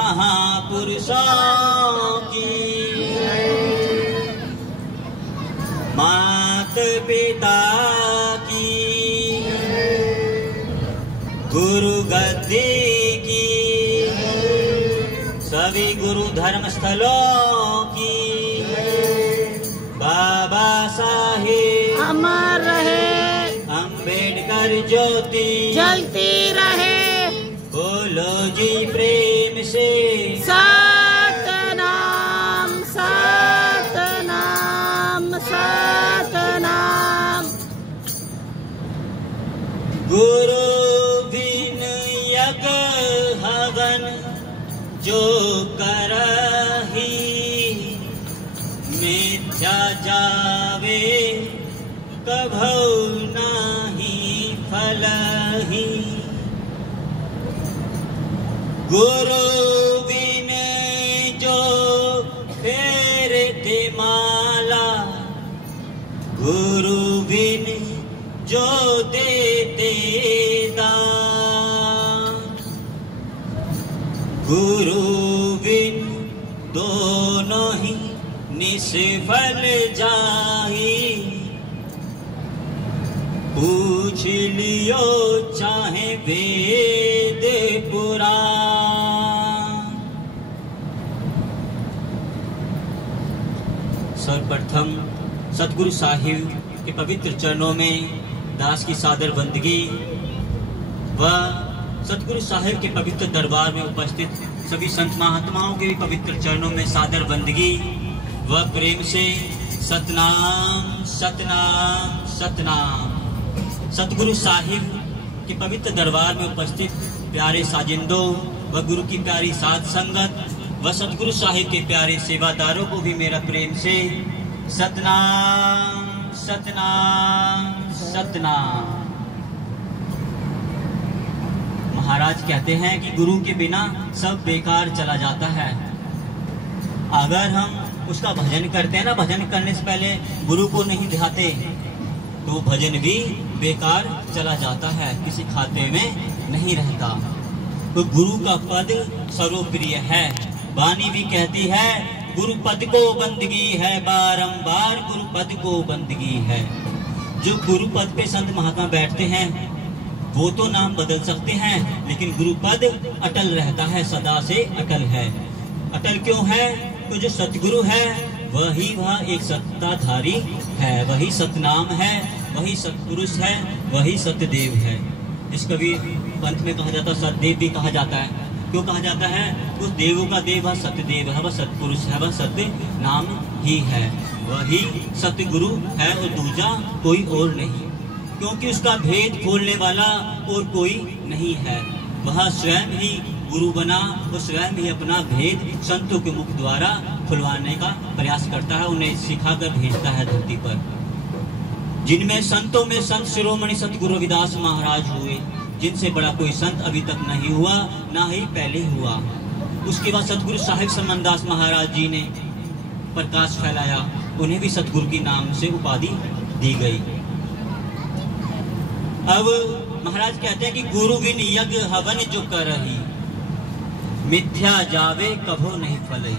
महापुरुषों की, मात पिता की, गुरु गद्दी की, सभी गुरु धर्म स्थलों की, बाबा साहेब अमर रहे, अंबेडकर ज्योति जलती रहे, बोलो जी प्रेम से सतनाम सतनाम सतनाम। गुरु बिन यज्ञ हवन जो करही, मिथ्या जावे कभौ नहीं फलही। गुरु बिन जो फेरते माला, गुरु बिन जो देते दान, गुरु बिन दोनों ही निष्फल जाही। पूछ लियो चाहे वेद पुराण। सर्वप्रथम सतगुरु साहिब के पवित्र चरणों में दास की सादर बंदगी व सतगुरु साहिब के पवित्र दरबार में उपस्थित सभी संत महात्माओं के भी पवित्र चरणों में सादर बंदगी व प्रेम से सतनाम सतनाम सतनाम। सतगुरु साहिब के पवित्र दरबार में उपस्थित प्यारे साजिंदों व गुरु की प्यारी साध संगत व सतगुरु साहिब के प्यारे सेवादारों को भी मेरा प्रेम से सतनाम सतनाम सतनाम। महाराज कहते हैं कि गुरु के बिना सब बेकार चला जाता है। अगर हम उसका भजन करते हैं ना, भजन करने से पहले गुरु को नहीं ध्याते तो भजन भी बेकार चला जाता है, किसी खाते में नहीं रहता। तो गुरु का पद सर्वप्रिय है। वाणी भी कहती है गुरु पद को बंदगी है, बारंबार गुरु पद को बंदगी है। जो गुरु पद पे संत महात्मा बैठते हैं वो तो नाम बदल सकते हैं, लेकिन गुरु पद अटल रहता है, सदा से अटल है। अटल क्यों है? तो जो सतगुरु है वही वह एक सत्ताधारी है, वही सतनाम है, वही सतपुरुष है, वही सत्यदेव है। इस कवि पंथ में कहा जाता है, सतदेव भी कहा जाता है। क्यों कहा जाता है? उस देवों का देव वह सत्यदेव है, वह सतपुरुष है, वह सत्य नाम ही है, वही सतगुरु है और दूजा कोई और नहीं। क्योंकि उसका भेद खोलने वाला और कोई नहीं है। वह स्वयं ही गुरु बना और स्वयं ही अपना भेद संतों के मुख द्वारा खुलवाने का प्रयास करता है, उन्हें सिखाकर भेजता है धरती पर। जिनमें संतों में संत शिरोमणि सतगुरु रविदास महाराज हुए, जिनसे बड़ा कोई संत अभी तक नहीं हुआ, ना ही पहले हुआ। उसके बाद सतगुरु साहिब समनदास महाराज जी ने प्रकाश फैलाया, उन्हें भी सतगुरु के नाम से उपाधि दी गई। अब महाराज कहते हैं कि गुरु बिन यज्ञ हवन जो करही, मिथ्या जावे कभो नहीं फलही।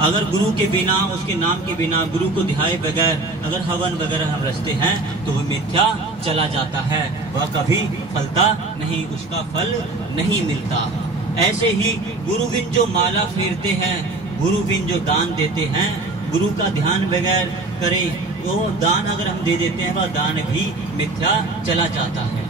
अगर गुरु के बिना, उसके नाम के बिना, गुरु को ध्याए बगैर अगर हवन वगैरह हम रचते हैं तो वह मिथ्या चला जाता है, वह कभी फलता नहीं, उसका फल नहीं मिलता। ऐसे ही गुरु बिन जो माला फेरते हैं, गुरु बिन जो दान देते हैं, गुरु का ध्यान बगैर करें वो दान अगर हम दे देते हैं, वह दान भी मिथ्या चला जाता है।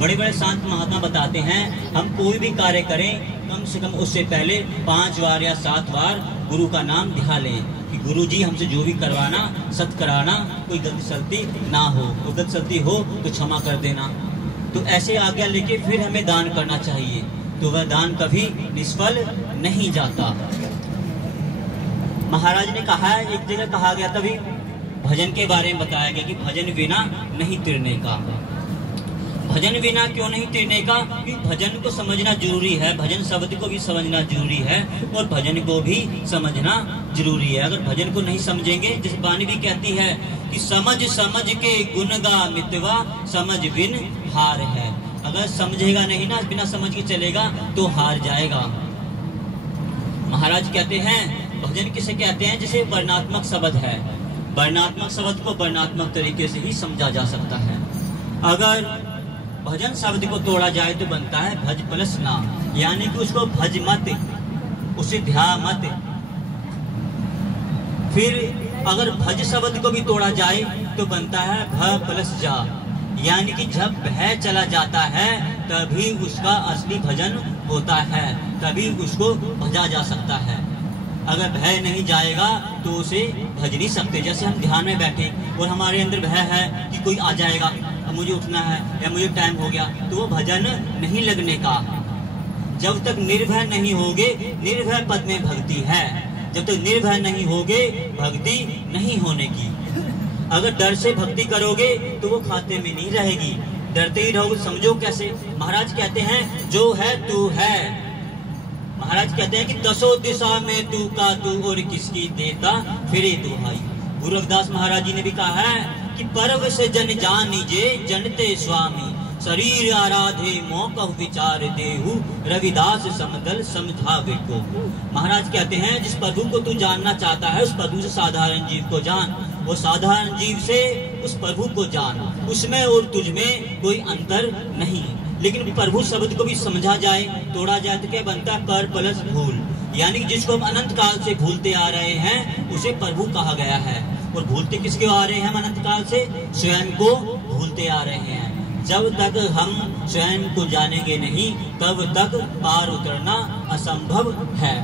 बड़े बड़े संत महात्मा बताते हैं हम कोई भी कार्य करें कम से कम उससे पहले 5 बार या 7 बार गुरु का नाम ध्यान लें कि गुरु जी हमसे जो भी करवाना सत कराना, कोई गलती सलती ना हो, कोई गलती सलती हो तो क्षमा कर देना। तो ऐसे आज्ञा लेके फिर हमें दान करना चाहिए, तो वह दान कभी निष्फल नहीं जाता। महाराज ने कहा है, एक जगह कहा गया तभी भजन के बारे में बताया गया कि भजन बिना नहीं तिरने का। भजन बिना क्यों नहीं तिरने का? कि भजन को समझना जरूरी है, भजन शब्द को भी समझना जरूरी है और भजन को भी समझना जरूरी है। अगर भजन को नहीं समझेंगे, जैसे वाणी भी कहती है कि समझ समझ के गुण गा मितवा, समझ बिन हार है। अगर समझेगा नहीं ना, बिना समझ के चलेगा तो हार जाएगा। महाराज कहते हैं भजन किसे कहते हैं? जिसे वर्णात्मक शब्द है। वर्णात्मक शब्द को वर्णात्मक तरीके से ही समझा जा सकता है। अगर भजन शब्द को तोड़ा जाए तो बनता है भज प्लस ना, यानी कि उसको भज मत, उसे ध्या मत। फिर अगर भज शब्द को भी तोड़ा जाए तो बनता है भ प्लस जा, यानी कि जब भय चला जाता है तभी उसका असली भजन होता है, तभी उसको भजा जा सकता है। अगर भय नहीं जाएगा तो उसे भज नहीं सकते। जैसे हम ध्यान में बैठे और हमारे अंदर भय है कि कोई आ जाएगा, अब मुझे उठना है या मुझे टाइम हो गया, तो वो भजन नहीं लगने का। जब तक निर्भय नहीं होगे, निर्भय पद में भक्ति है। जब तक निर्भय नहीं होगे, भक्ति नहीं होने की। अगर डर से भक्ति करोगे तो वो खाते में नहीं रहेगी। डरते ही रहोगे, समझो कैसे? महाराज कहते हैं जो है तू है। महाराज कहते हैं कि दसों दिशा में तू का तू और किसकी देता फिरे तू भाई। गुरु रविदास महाराज जी ने भी कहा है कि पर्व से जन जानीजे जनते स्वामी, शरीर आराधे मोकह विचार देहु, रविदास समदल समझावे को। महाराज कहते हैं जिस प्रभु को तू जानना चाहता है उस प्रभु से साधारण जीव को जान, वो साधारण जीव से उस प्रभु को जान। उसमें और तुझ में कोई अंतर नहीं। लेकिन प्रभु शब्द को भी समझा जाए, तोड़ा जाए तो क्या बनता है? कर प्लस भूल, यानी कि जिसको हम अनंत काल से भूलते आ रहे हैं उसे प्रभु कहा गया है। और भूलते किसके आ रहे हैं? हम अनंत काल से स्वयं को भूलते आ रहे हैं। जब तक हम स्वयं को जानेंगे नहीं तब तक पार उतरना असंभव है।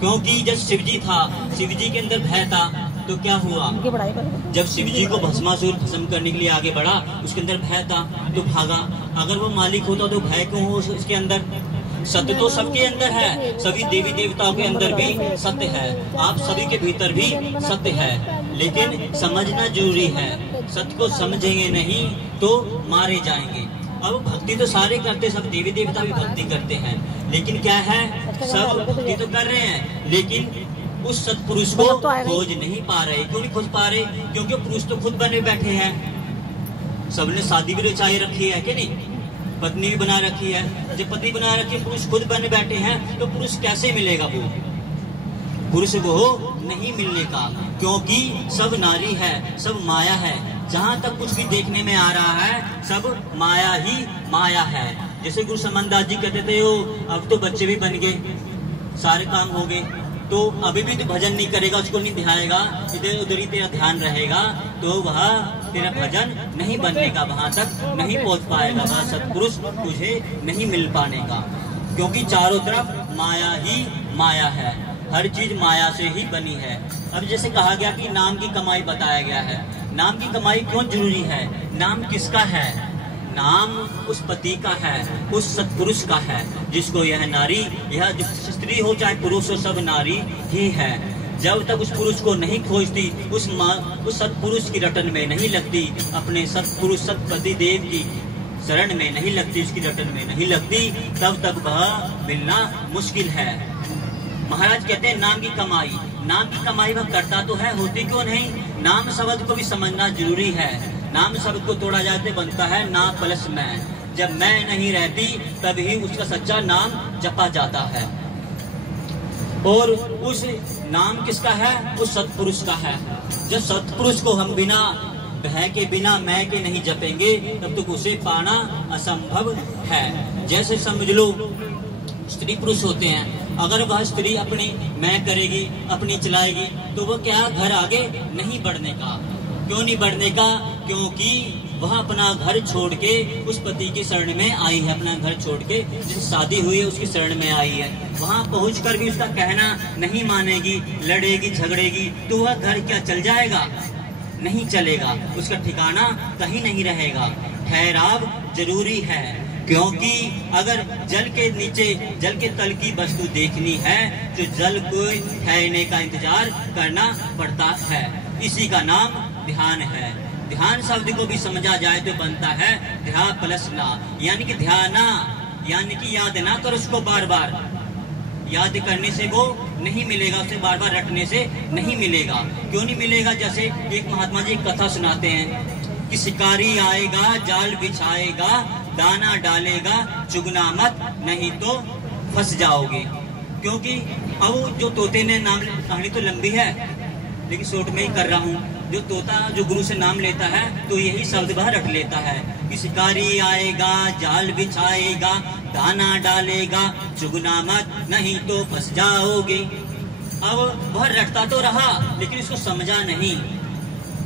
क्योंकि जब शिवजी था, शिवजी के अंदर भय था, तो क्या हुआ? जब शिवजी को भस्मासुर भस्म करने के लिए आगे बढ़ा, उसके अंदर भय था तो भागा। अगर वो मालिक होता तो भय क्यों हो उसके अंदर? सत्य तो सबके अंदर है, सभी देवी देवताओं के अंदर भी सत्य है, आप सभी के भीतर भी सत्य है। लेकिन समझना जरूरी है। सत्य को समझेंगे नहीं तो मारे जाएंगे। अब भक्ति तो सारे करते, सब देवी देवता भी भक्ति करते हैं, लेकिन क्या है? सब भक्ति तो कर रहे हैं लेकिन उस सत्पुरुष को खोज नहीं पा रहे। क्यों नहीं खोज पा रहे? क्योंकि पुरुष तो खुद बने बैठे हैं। सबने शादी भी रचाई रखी है कि नहीं? पत्नी भी बना रखी है। जब पत्नी बना रखी है, पुरुष खुद बने बैठे हैं, तो पुरुष कैसे मिलेगा? वो पुरुष वो नहीं मिलने का, क्योंकि सब नारी है, सब माया है। जहाँ तक कुछ भी देखने में आ रहा है सब माया ही माया है। जैसे गुरु समनदास जी कहते थे, वो अब तो बच्चे भी बन गए, सारे काम हो गए, तो अभी भी तो भजन नहीं करेगा, उसको नहीं ध्याएगा, इधर उधर ही तेरा ध्यान रहेगा, तो वह तेरा भजन नहीं बनने का, वहां तक नहीं पहुंच पाएगा, वह सत्पुरुष तुझे नहीं मिल पाने का। क्योंकि चारों तरफ माया ही माया है, हर चीज माया से ही बनी है। अब जैसे कहा गया कि नाम की कमाई बताया गया है, नाम की कमाई क्यों जरूरी है? नाम किसका है? नाम उस पति का है, उस सत्पुरुष का है, जिसको यह नारी, यह स्त्री हो चाहे पुरुष हो, सब नारी ही है। जब तक उस पुरुष को नहीं खोजती, उस सत्पुरुष की रटन में नहीं लगती, अपने सत्पुरुष सतपति देव की शरण में नहीं लगती, उसकी रटन में नहीं लगती, तब तक वह मिलना मुश्किल है। महाराज कहते हैं नाम की कमाई, नाम की कमाई वह करता तो है, होती क्यों नहीं? नाम शब्द को भी समझना जरूरी है। नाम शब्द को तोड़ा जाते बनता है ना प्लस मैं। जब मैं नहीं रहती तभी उसका सच्चा नाम जपा जाता है। और उस नाम किसका है? उस सत्पुरुष का है। जब सत्पुरुष को हम बिना भय के, बिना मैं के नहीं जपेंगे, तब तक उसे पाना असंभव है। जैसे समझ लो स्त्री पुरुष होते हैं, अगर वह स्त्री अपनी मैं करेगी, अपनी चलाएगी, तो वह क्या घर आगे नहीं बढ़ने का। क्यों नहीं बढ़ने का? क्योंकि वह अपना घर छोड़ के उस पति की शरण में आई है, अपना घर छोड़ के जिससे शादी हुई है उसकी शरण में आई है। वहां पहुंचकर भी उसका कहना नहीं मानेगी, लड़ेगी, झगड़ेगी, तो वह घर क्या चल जाएगा? नहीं चलेगा, उसका ठिकाना कहीं नहीं रहेगा। ठहराव जरूरी है, क्योंकि अगर जल के नीचे, जल के तल की वस्तु देखनी है तो जल को ठहरने का इंतजार करना पड़ता है। इसी का नाम ध्यान है। ध्यान शब्द को भी समझा जाए तो बनता है ध्या प्लस ना, यानी कि ध्याना, यानी कि याद ना कर उसको बार बार। याद करने से वो नहीं मिलेगा, उसे बार बार रटने से नहीं मिलेगा। क्यों नहीं मिलेगा? जैसे एक महात्मा जी एक कथा सुनाते हैं कि शिकारी आएगा, जाल बिछाएगा, दाना डालेगा, चुगना मत नहीं तो फंस जाओगे। क्योंकि अब जो तोते ने नाम, कहानी तो लंबी है लेकिन शॉर्ट में ही कर रहा हूँ। जो तोता जो गुरु से नाम लेता है तो यही शब्द वह रट लेता है कि शिकारी आएगा, जाल बिछाएगा, दाना डालेगा, चुगना मत नहीं तो फंस जाओगे। अब वह रटता तो रहा लेकिन उसको समझा नहीं,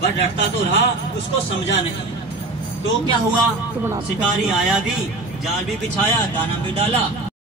वह रटता तो रहा उसको समझा नहीं। तो क्या हुआ, शिकारी आया भी, जाल भी बिछाया, दाना भी डाला,